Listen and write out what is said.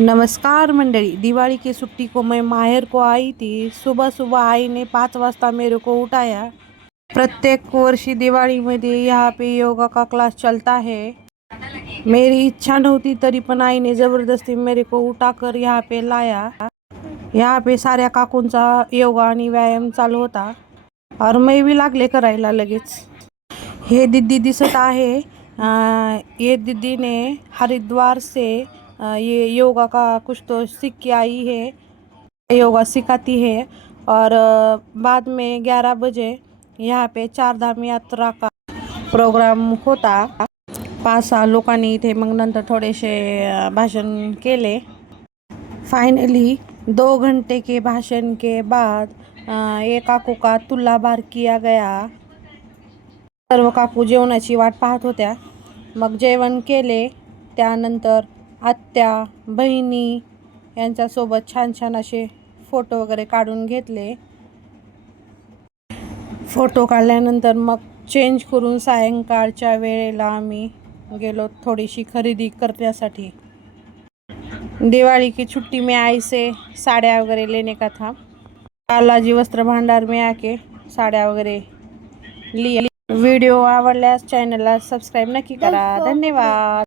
नमस्कार मंडळी दिवाली की छुट्टी को मैं माहेर को आई थी। सुबह सुबह आई ने पाँच वाजता मेरे को उठाया। प्रत्येक वर्षी दिवाळीमध्ये यहाँ पे योगा का क्लास चलता है। मेरी इच्छा नव्हती तरी पण आईने ज़बरदस्ती मेरे को उठाकर यहाँ पे लाया। यहाँ पे साऱ्या काकूंचा योगा आणि व्यायाम चालू होता और मैं भी लागले करायला लगेच। हे दिदी दिसत आहे. ये दीदीने हरिद्वार से ये योगा का कुछ तो सीख के आई है। योगा सिखाती है और बाद में 11 बजे यहाँ पे चार धाम यात्रा का प्रोग्राम होता। पाच सहा लोकांनी इथे मग नंतर थोडेसे भाषण केले। फायनली दो घंटे के भाषण के बाद एक काकू का तुलाभार किया गया। सर्व काकू जेवणाची वाट पाहत होत्या। मग जेवण केले त्यानंतर आत्या बहिणी यांच्यासोबत छान छान असे फोटो वगैरे काढून घेतले. फोटो काढल्यानंतर मग चेंज करून सायंकाळच्या वेळेला आम्ही गेलो थोडीशी खरेदी करण्यासाठी. दिवाली की छुट्टी में आई से साड़ियाँ वगैरह लेने का था बालाजी वस्त्र भांडार में आके साड्या वगैरे लिया व्हिडिओ आवडल्यास चॅनलला सबस्क्राईब नक्की करा. धन्यवाद.